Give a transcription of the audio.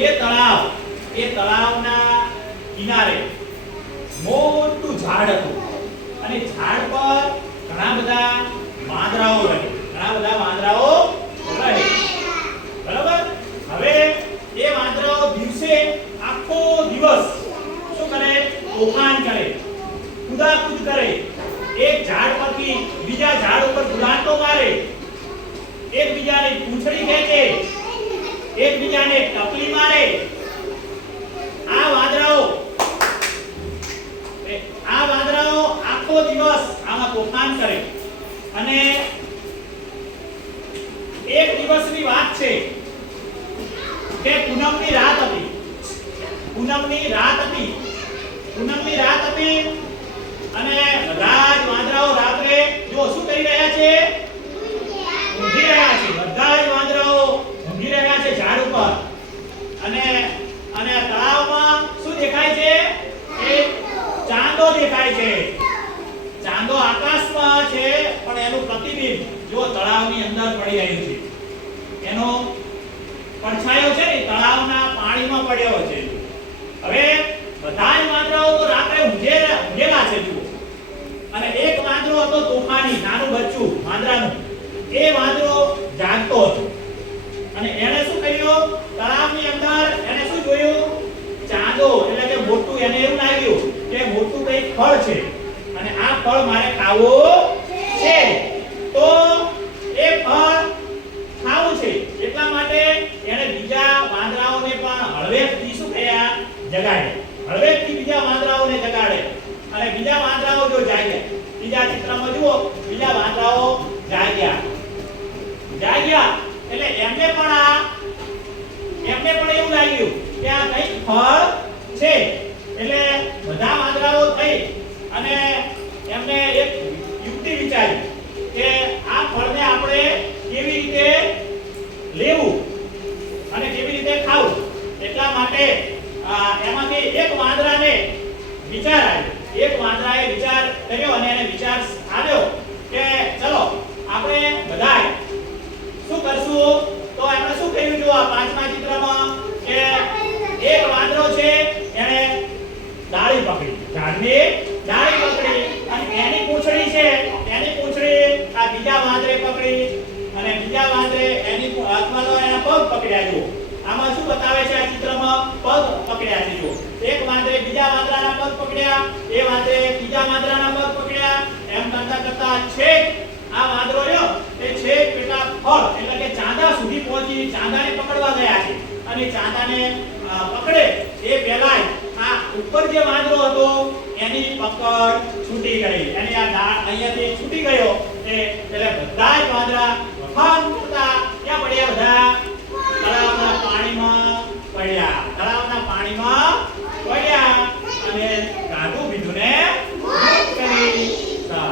એ તળાવના કિનારે મોટું ઝાડ હતું અને ઝાડ પર ઘણા બધા વાંદરાઓ રહે. બરાબર? હવે એ વાંદરાઓ દિવસે આખો દિવસ શું કરે? તોફાન કરે, કૂદાકૂદ કરે, એક ઝાડ પરથી બીજા ઝાડ ઉપર ગુલાંટો મારે, એકબીજાની પૂંછડી ખેંચે, એકબીજાને ટપલી મારે. આ વાંદરાઓ આખો દિવસ આમાં તોફાન કરે. અને એક દિવસની વાત છે કે પૂનમની રાત હતી અને બધા જ વાંદરાઓ રાત્રે જો શું કરી રહ્યા છે? ઊંઘી રહ્યા છે. બધા જ વાંદરાઓ ઊંઘી રહ્યા છે ઝાડ ઉપર. અને તળાવમાં શું દેખાય છે? એક ચાંદો દેખાય છે. ચાંદો આકાશમાં છે પણ એનું પ્રતિબિંબ જો તળાવની અંદર પડી રહ્યું છે. એનો પડછાયો છે ને તળાવના પાણીમાં પડ્યો છે. હવે બધા જ વાંદરાઓ તો રાત્રે ઊંઘેલા છે જુઓ. અને એક વાંદરો હતો તોફાની, નાનું બચ્ચું વાંદરાનું. એ વાંદરો જાગતો હતો અને એને શું કર્યું? તળાવની અંદર એને શું જોયું? ચાંદો, એટલે કે મોટું. એને એવું લાગ્યું કે મોટું કંઈક ફળ છે અને આ ફળ મારે ખાવું છે. તો એ ફળ ખાવું છે એટલા માટે એને બીજા વાંદરાઓને પણ હળવેકથી શું કર્યા? જગાડે. હળવેકથી બીજા વાંદરાઓને જગાડે અને બીજા વાંદરાઓ જો જાગ્યા. બીજા ચિત્રમાં જુઓ, બીજા વાંદરાઓ જાગ્યા એટલે એમને પણ એવું લાગ્યું કે આ કંઈક ફળ છે. એટલે બધા વાંદરાઓ થઈ અને એમને એક યુક્તિ વિચારી કે આ ફળને આપણે કેવી રીતે લેવું અને કેવી રીતે ખાવું. એટલા માટે એમાંથી એક વાંદરાને વિચાર આવ્યો. એક વાંદરાએ વિચાર કર્યો અને એને વિચાર આવ્યો કે ચલો આપણે બધાય શું કરશું? તો આપણે શું કર્યું? જો આ પાંચમા ચિત્રમાં કે એક વાંદરો છે એને ડાળી પકડી, ઝાડની ડાળી પકડી અને એની પૂંછડી આ બીજા વાંદરે પકડી અને બીજા વાંદરે એની હાથમાં તો એના પગ પકડ્યા. જુઓ આમાં શું બતાવે છે? આ ચિત્રમાં પગ પકડ્યા છે. જુઓ એક વાંદરે બીજા વાંદરાના પગ પકડ્યા, એ વાંદરે બીજા વાંદરાના પગ પકડ્યા. એમ કરતા છેક આ વાંદરો રહ્યો એ છેક પેલા ફળ એટલે કે ચાંદા સુધી પહોંચી ચાંદાને પકડવા ગયા છે. અને ચાંદાને પકડે એ પહેલા આ ઉપર જે વાંદરો હતો એની પકડ છૂટી ગઈ. એની આ ડાળ અહીંયાથી છૂટી ગયો એટલે બધા જ વાંદરા વખાણ કરતા ક્યાં પડ્યા? બધા